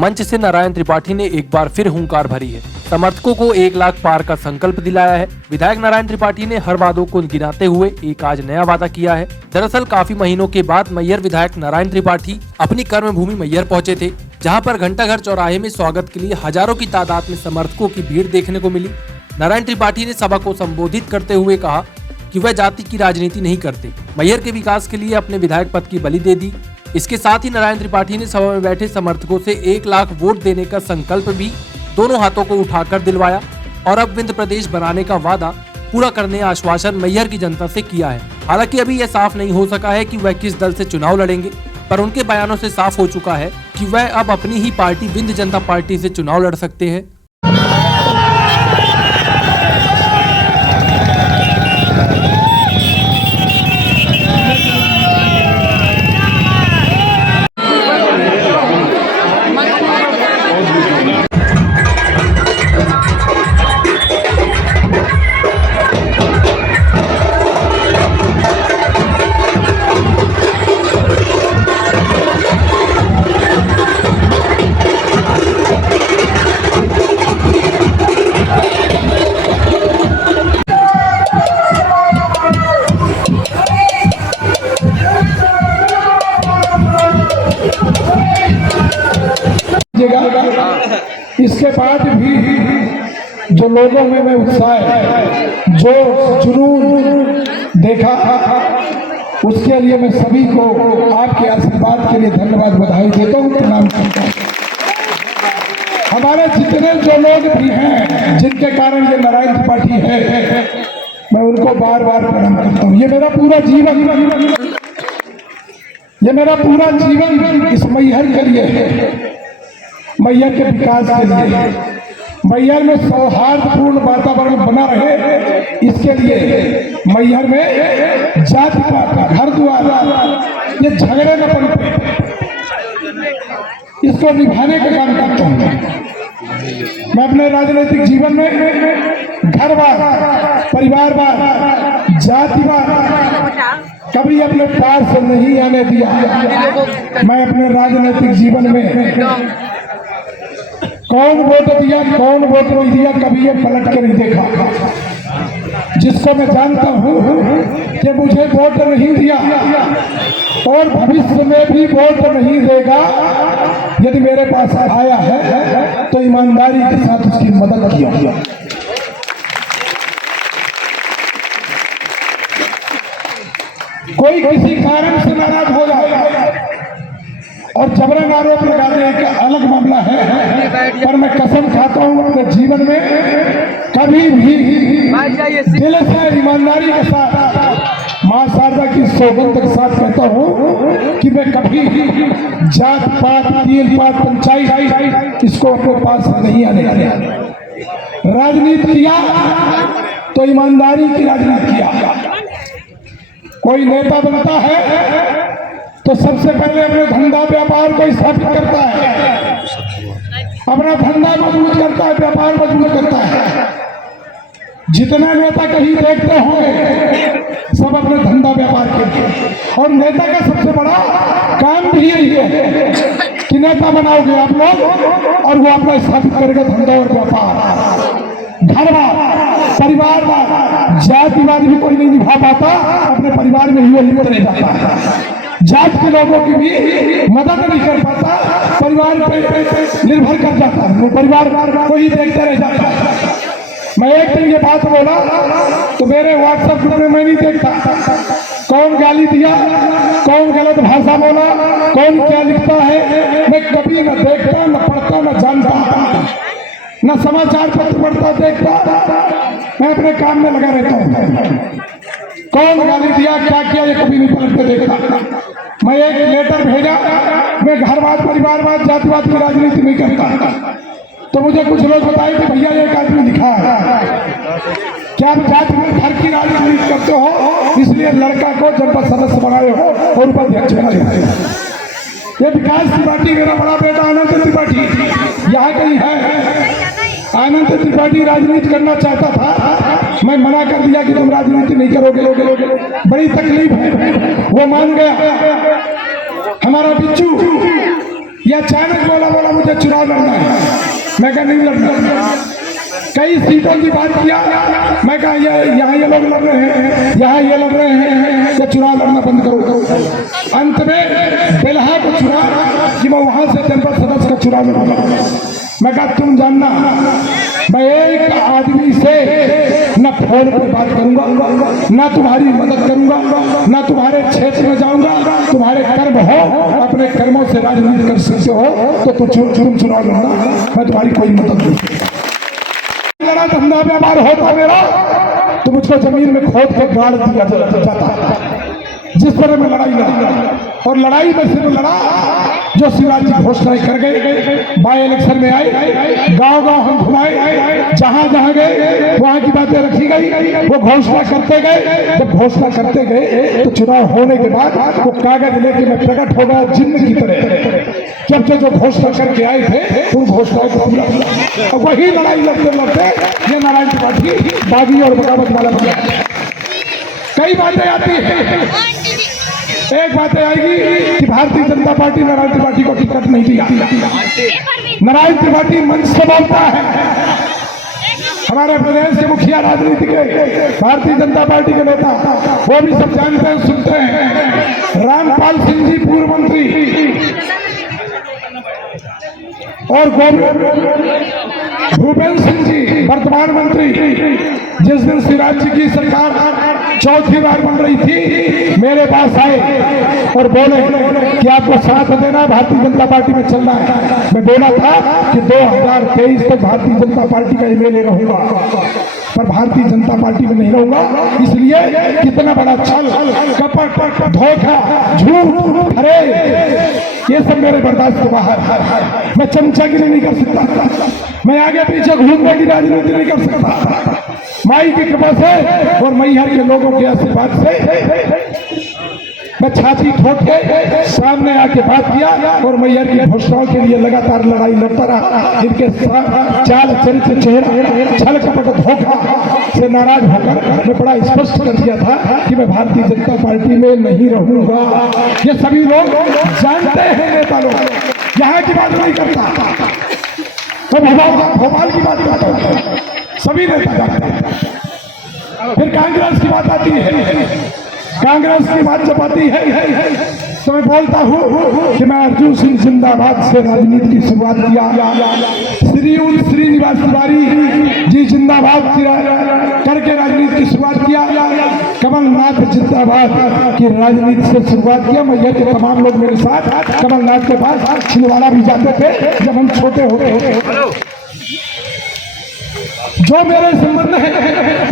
मंच से नारायण त्रिपाठी ने एक बार फिर हुंकार भरी है। समर्थकों को 1 लाख पार का संकल्प दिलाया है। विधायक नारायण त्रिपाठी ने हर वादों को गिनाते हुए एक आज नया वादा किया है। दरअसल काफी महीनों के बाद मैहर विधायक नारायण त्रिपाठी अपनी कर्मभूमि मैहर पहुंचे थे, जहां पर घंटाघर चौराहे में स्वागत के लिए हजारों की तादाद में समर्थकों की भीड़ देखने को मिली। नारायण त्रिपाठी ने सभा को संबोधित करते हुए कहा कि वह जाति की राजनीति नहीं करते, मैहर के विकास के लिए अपने विधायक पद की बलि दे दी। इसके साथ ही नारायण त्रिपाठी ने सभा में बैठे समर्थकों से 1 लाख वोट देने का संकल्प भी दोनों हाथों को उठाकर दिलवाया और अब विंध्य प्रदेश बनाने का वादा पूरा करने का आश्वासन मैहर की जनता से किया है। हालांकि अभी यह साफ नहीं हो सका है कि वह किस दल से चुनाव लड़ेंगे, पर उनके बयानों से साफ हो चुका है कि वह अब अपनी ही पार्टी विंध्य जनता पार्टी से चुनाव लड़ सकते हैं। इसके बाद भी जो लोगों में उत्साह है, जो जुनून देखा, उसके लिए मैं सभी को आपके आशीर्वाद के लिए धन्यवाद बधाई देता हूँ, प्रणाम करता हूँ। हमारे जितने जो लोग भी हैं जिनके कारण ये नारायण त्रिपाठी है, मैं उनको बार बार प्रणाम करता हूँ। ये मेरा पूरा जीवन इस मैहर के लिए है, मैहर के विकास के लिए, मैहर में सौहार्दपूर्ण वातावरण बना रहे, इसके लिए मैहर में जाति पात, घर द्वार, ये झगड़े न पनपे, इसको निभाने का काम करता हूँ। मैं अपने राजनीतिक जीवन में घरवार, परिवारवार, जातिवार कभी अपने पास से नहीं आने दिया। मैं अपने राजनीतिक जीवन में कौन वोट दिया, कौन वोट नहीं दिया, कभी ये पलट के नहीं देखा। जिसको मैं जानता हूँ कि मुझे वोट नहीं दिया और भविष्य में भी वोट नहीं देगा, यदि मेरे पास आया है तो ईमानदारी के साथ उसकी मदद किया। कोई किसी कारण से नाराज हो जाए और जबरन आरोप लगाने एक अलग मामला है, पर मैं कसम खाता हूँ अपने जीवन में कभी भी दिल से ईमानदारी के साथ मां शारदा की सौगंध के साथ कहता हूँ कि मैं कभी जात पात, तीन पात, पंचायत इसको अपने पास नहीं आने दिया। राजनीति किया तो ईमानदारी की राजनीति किया। कोई नेता बनता है तो सबसे पहले अपने धंधा व्यापार को स्थापित करता है, अपना धंधा मजबूत करता है, व्यापार मजबूत करता है। जितने नेता कहीं देखते होंगे सब अपने धंधा व्यापार के, और नेता का सबसे बड़ा काम भी यही है कि नेता बनाओगे आप लोग और वो अपना स्थापित करेगा धंधा और व्यापार। धर्मवाद, परिवारवाद, जातिवाद भी कोई नहीं निभा पाता, अपने परिवार में ही वो लिपट रह जाता है। जात के लोगों की भी मदद नहीं कर पाता, परिवार पे निर्भर कर जाता है, वो परिवार को ही देखते रह जाता है। मैं एक दिन ये बात बोला तो मेरे व्हाट्सएप ग्रुप में मैं नहीं देखता कौन गाली दिया, कौन गलत भाषा बोला, कौन क्या लिखता है, मैं कभी न देखता, न पढ़ता, न जानता, न समाचार पत्र पढ़ता देखता। मैं अपने काम में लगा रहता हूँ। कौन गाली दिया, क्या किया, ये कभी नहीं पलट के देखता। मैं एक लेटर भेजा, मैं घरवाद, परिवारवाद, जातिवाद की राजनीति नहीं करता, तो मुझे कुछ लोग बताए कि भैया एक आदमी लिखा है, क्या आप जाति में घर की राजनीति करते हो, इसलिए लड़का को जनपद सदस्य बनाए हो और उपाध्यक्ष बनाए हो। ये विकास त्रिपाठी मेरा बड़ा बेटा आनंद त्रिपाठी यहाँ कहीं है। आनंद त्रिपाठी राजनीति करना चाहता था, मैं मना कर दिया कि तुम राजनीति नहीं करोगे, बड़ी तकलीफ है, वो मान गया। हमारा बिच्छू या अचानक बोला मुझे चुनाव लड़ना है। मैं कहा नहीं लड़ना। कई सीटों की बात किया, मैं कहा यहाँ ये लोग लड़ रहे हैं, यहाँ ये लड़ रहे हैं, तो चुनाव लड़ना बंद करो। अंत में बेलहा को चुना कि मैं वहां से जनपद सदस्य का चुनाव लड़ूंगा। मैं कहा तुम जानना, मैं एक आदमी से न फोन पर बात करूंगा, न तुम्हारी मदद करूंगा, न तुम्हारे क्षेत्र में जाऊंगा। तुम्हारे कर्म हो, अपने कर्मों से राजनीति कर सकते हो तो तुम चुनाव लड़ना, मैं तुम्हारी कोई मदद नहीं। लड़ा धंधा व्यापार होता मेरा तो मुझको जमीन में खोद के गाड़ दिया जाता। जिस तरह में लड़ाई लड़ी, और लड़ाई में सिर्फ लड़ा जो शिवराज जी घोषणाएं कर गए। बाई इलेक्शन में आए, गांव गांव हम घुमाए, जहां जहां गए वहां की बातें रखी गई। वो घोषणा करते गए, जब घोषणा करते गए तो चुनाव होने के बाद वो कागज लेके मैं प्रकट हो गया जिन्न की तरह। जब जो घोषणा करके आए थे उन घोषणाओं को पूरा किया, और वही लड़ाई लड़ते लड़ते ये नारायण त्रिपाठी बागी और बगावत वाला बन गया। कई बातें आती है, एक बात आएगी कि भारतीय जनता पार्टी नारायण त्रिपाठी को टिकट नहीं दिया। नारायण त्रिपाठी मंच से बोलता है, हमारे प्रदेश के मुखिया राजनीति के भारतीय जनता पार्टी के नेता वो भी सब जानते हैं, सुनते हैं। रामपाल सिंह जी पूर्व मंत्री और भूपेंद्र सिंह जी वर्तमान मंत्री, जिस दिन शिवराज जी की सरकार चौथी बार बन रही थी, मेरे पास आए और बोले कि आपको साथ देना, भारतीय जनता पार्टी में चलना है। मैं बोला था कि 2023 तक भारतीय जनता पार्टी का एमएलए रहूंगा, पर भारतीय जनता पार्टी में नहीं रहूंगा। इसलिए कितना बड़ा छल, कपट, धोखा, झूठ, अरे ये सब मेरे बर्दाश्त के बाहर। मैं चमचागिरी नहीं कर सकता, मैं आगे पीछे घूमने की राजनीति नहीं कर सकता। माई की कृपा से और मैहर के लोगों के आशीर्वाद से मैं छाती ठोक के सामने आके बात किया और मैहर की घोषणाओं के लिए लगातार लड़ाई लड़ता रहा। इनके चाल चरित्र, चेहरा, छल कपट, धोखा से नाराज होकर मैं बड़ा स्पष्ट कर दिया था कि मैं भारतीय जनता पार्टी में नहीं रहूंगा। ये सभी लोग जानते हैं, नेता लोग यहाँ की बात नहीं करता, मैं भोपाल की बात करता हूँ, सभी नेता जानते हैं। फिर कांग्रेस की बात आती है, कांग्रेस की बात जब आती है तो मैं बोलता हूँ कि मैं अर्जुन सिंह जिंदाबाद से राजनीति की शुरुआत किया। श्रीनिवास तिवारी जी जिंदाबाद करके राजनीति की शुरुआत किया। कमलनाथ जिंदाबाद की राजनीति से शुरुआत किया। मैहर के तमाम लोग मेरे साथ कमलनाथ के पास छिंदवाड़ा भी जाते थे जब हम छोटे होते। जो मेरे संबंध है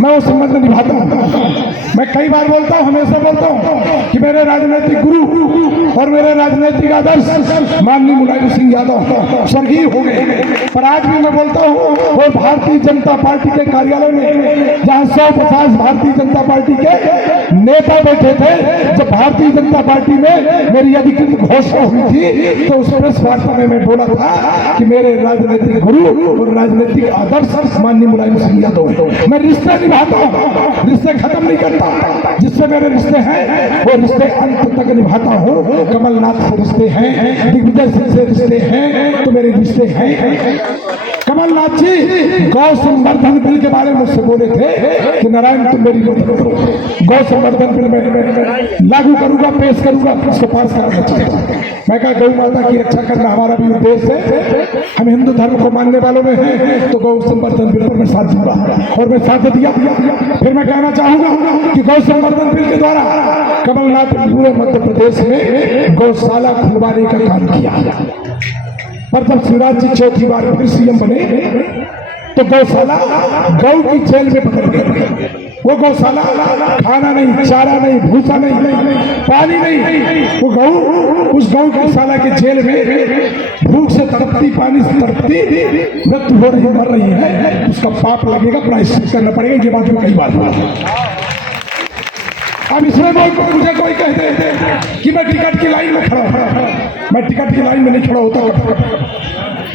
मैं वो संबंध निभाता हूँ। मैं कई बार बोलता हूँ, हमेशा बोलता हूँ कि मेरे राजनीतिक गुरु और मेरे राजनीतिक आदर्श माननीय मुलायम सिंह यादव स्वर्गीय हो गए, पर आज भी मैं बोलता हूँ वो भारतीय जनता पार्टी के कार्यालय में जहाँ 150 भारतीय जनता पार्टी के नेता बैठे थे, जब भारतीय जनता पार्टी में मेरी अधिकृत घोषणा हुई थी तो उस प्रेस वार्ता में मैं बोला था कि मेरे राजनीतिक गुरु और राजनीतिक आदर्श माननीय मुलायम सिंह यादव है। मैं रिश्ते निभाता हूँ, रिश्ते खत्म नहीं करता। जिससे मेरे रिश्ते हैं वो रिश्ते अंत तक निभाता हूँ। कमलनाथ से रिश्ते हैं, दिग्विजय सिंह से रिश्ते हैं, तो मेरे रिश्ते हैं। कमलनाथ जी गौ संवर्धन बिल के बारे में मुझसे बोले थे कि नारायण तुम मेरी मदद करो, गौ संवर्धन बिल में लागू करूंगा, पेश करूंगा, उसको पास कराना चाहता हूँ। मैं कहा गौ माता की रक्षा करना हमारा भी उद्देश्य है, हम हिंदू धर्म को मानने वालों में हैं, तो गौ संवर्धन बिल पर मैं साथ दूंगा और मैं साथ दिया। फिर मैं कहना चाहूंगा कि गौ संवर्धन बिल के द्वारा कमलनाथ पूरे मध्य प्रदेश में गौशाला खुलवाने का काम किया, पर जब शिवराज जी चौथी बार फिर सीएम बने तो गौशाला गौ की जेल में पकड़ गए। वो गौशाला खाना नहीं, चारा नहीं, भूसा नहीं, पानी नहीं, वो गौ उस गौ गौशाला के जेल में भूख से तड़पती, पानी से तड़पती मृत्यु हो रही, मर रही है, उसका पाप लगेगा, प्रायश्चित करना पड़ेगा। ये बात में कई बार हुआ। अब इसमें मुझे कोई कहते हैं कि मैं टिकट की लाइन में खड़ा हूं, मैं टिकट की लाइन में नहीं खड़ा होता।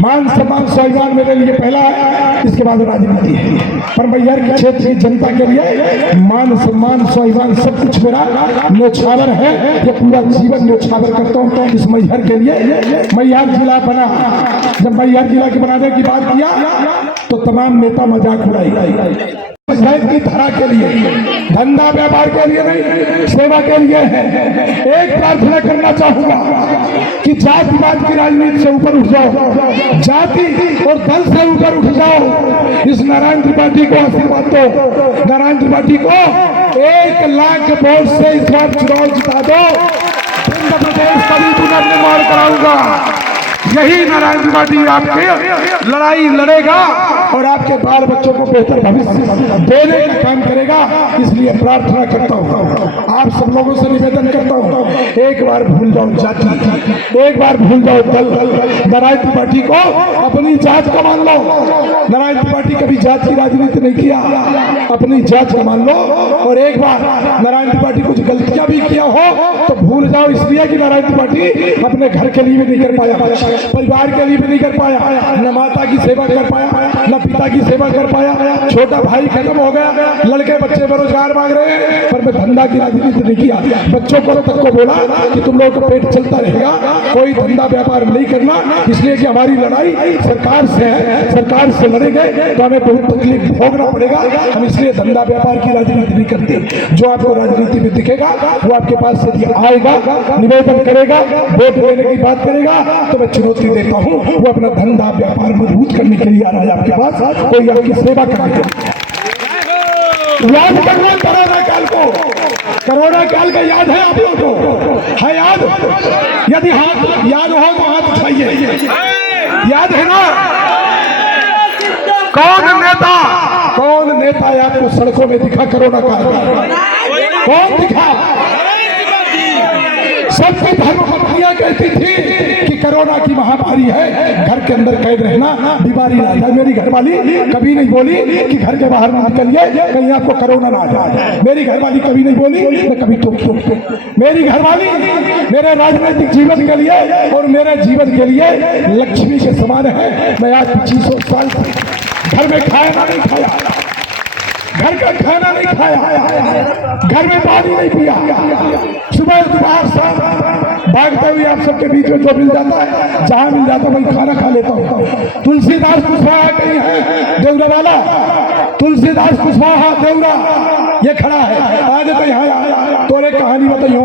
मान सम्मान स्वाभिमान मेरे लिए पहला है, इसके बाद राजनीति है। पर मैहर के क्षेत्र की जनता के लिए मान सम्मान स्वाभिमान सब कुछ मेरा न्योछावर है। ये पूरा जीवन न्योछावर करता हूँ इस मैहर के लिए। मैहर जिला बना, जब मैहर जिला के बनाने की बात किया तो तमाम नेता मजाक उड़ाई। पंचायत की धारा के लिए, धंधा व्यापार के लिए नहीं, सेवा के लिए है। एक प्रार्थना करना चाहूंगा कि जातिवाद की राजनीति से ऊपर उठ जाओ, जाति और दल से ऊपर उठ जाओ। इस नारायण त्रिपाठी को आशीर्वाद दो, नारायण त्रिपाठी को 1 लाख वोट से इस बार चुनाव जिता दो। मध्य प्रदेश का भी पुनर्निर्माण कराऊंगा। यही नारायण त्रिपाठी आपके लड़ाई लड़ेगा और आपके बाल बच्चों को बेहतर भविष्य देने का काम करेगा। इसलिए प्रार्थना करता हूँ, आप सब लोगों से निवेदन करता हूँ, एक बार भूल जाओ जाति, एक बार भूल जाओ दल। नारायण त्रिपाठी को अपनी जात का मान लो। नारायण त्रिपाठी कभी जात की राजनीति नहीं किया, अपनी जात का मान लो। और एक बार नारायण त्रिपाठी कुछ गलतियां भी किया हो तो भूल जाओ, इसलिए कि नारायण त्रिपाठी अपने घर के लिए भी नहीं कर पाया, परिवार के लिए भी नहीं कर पाया, न माता की सेवा कर पाया, न पिता की सेवा कर पाया। छोटा भाई खत्म हो गया, लड़के बच्चे बेरोजगार मांग रहे हैं। पर मैं धंधा की राजनीति नहीं किया, बच्चों को तक को बोला कि तुम लोगों का पेट चलता रहेगा, कोई धंधा व्यापार नहीं करना। इसलिए कि हमारी लड़ाई सरकार से है, सरकार से लड़ेंगे तो हमें बहुत तकलीफ भोगना पड़ेगा। हम इसलिए धंधा व्यापार की राजनीति नहीं करते। जो आपको राजनीति में दिखेगा वो आपके पास यदि आएगा, निवेदन करेगा, वोट लेने की बात करेगा तो मैं चुनौती देता हूँ। वो अपना धंधा व्यापार मजबूत करने के लिए आ रहा है आपके पास, कोई आपकी सेवा करने के लिए। याद करना कोरोना काल को, कोरोना काल का याद है आप लोगों को? है याद? यदि हाथ याद हो तो हाथ उठाइए। याद है ना? कौन नेता आपको सड़कों में दिखा कोरोना काल का? कौन दिखा? सबकी धर्मपत्नियां कहती थी कि कोरोना की महामारी है, घर के अंदर कैद रहना, बीमारी ना जाए। मेरी घरवाली कभी नहीं बोली कि घर के बाहर ना निकलिए कहीं आपको कोरोना ना आ जाए। मेरी घरवाली कभी नहीं बोली, मैं कभी टोकी। मेरी घरवाली मेरे राजनीतिक जीवन के लिए और मेरे जीवन के लिए लक्ष्मी के समान है। मैं आज 25 साल से घर में खाना नहीं खाया, घर का खाना नहीं खाया, घर में पानी नहीं पिया, सुबह दोपहर शाम भागते हुए आप सबके बीच में जो मिल जाता है, जहां मिल जाता है वही खाना खा लेता हूँ। तुलसीदास कुशवाहा कहीं है देवरा वाला, तुलसीदास कुशवाहा देवरा ये खड़ा है, आज तो यहाँ तो एक कहानी बताइए।